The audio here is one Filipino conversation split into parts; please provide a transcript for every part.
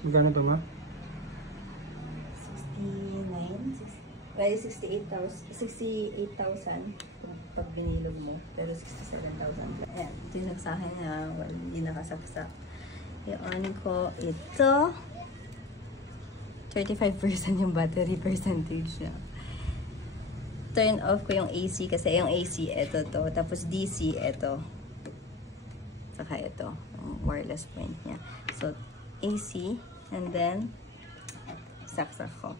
Magkano to ma? 68,000 pag binilog mo. Pero 67,000. Ayan. Ito yung sa akin na hindi nakasaksak. I-on ko ito. 35% yung battery percentage niya. Turn off ko yung AC kasi yung AC ito to. Tapos DC ito. Saka ito. Yung wireless point niya. So, AC. And then, saksak ko.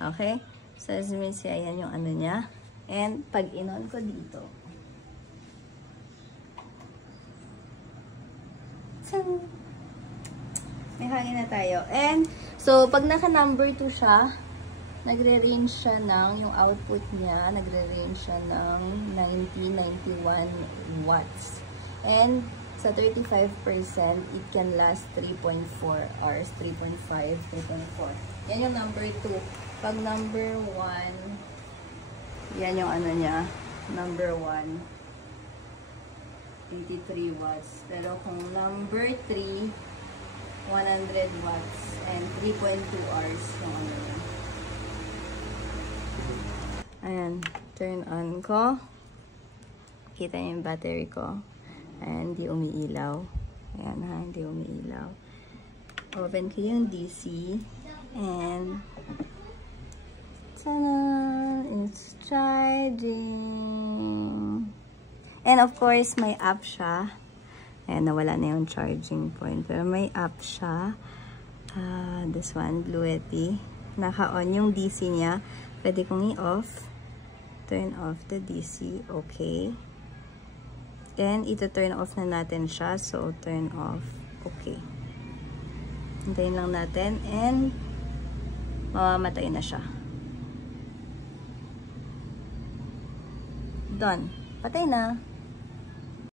Okay? So, as you can see, ayan yung ano niya. And, pag in-on ko dito. Tsan! May hangin na tayo. And, so, pag naka-number 2 siya, nagre-range siya ng, yung output niya, nagre-range siya ng 90-91 watts. And, sa 35%, it can last 3.4 hours, 3.5, 3.4. Yan yung number 2. Pag number 1, yan yung ano niya, number 1, 83 watts. Pero kung number 3, 100 watts and 3.2 hours yung ano niya. Ayan, turn on ko. Kita yung battery ko. Ayan, hindi umiilaw. Ayan ha, hindi umiilaw. Open ko yung DC. And tada! It's charging. And of course, may app siya. Ayan, nawala na yung charging point. Pero may app siya. This one, Bluetooth. Naka-on yung DC niya. Pwede kong i-off. Turn off the DC. Okay. And ito-turn off na natin siya. So, turn off. Okay. Hintayin lang natin. And mamamatay na siya. Done. Patay na.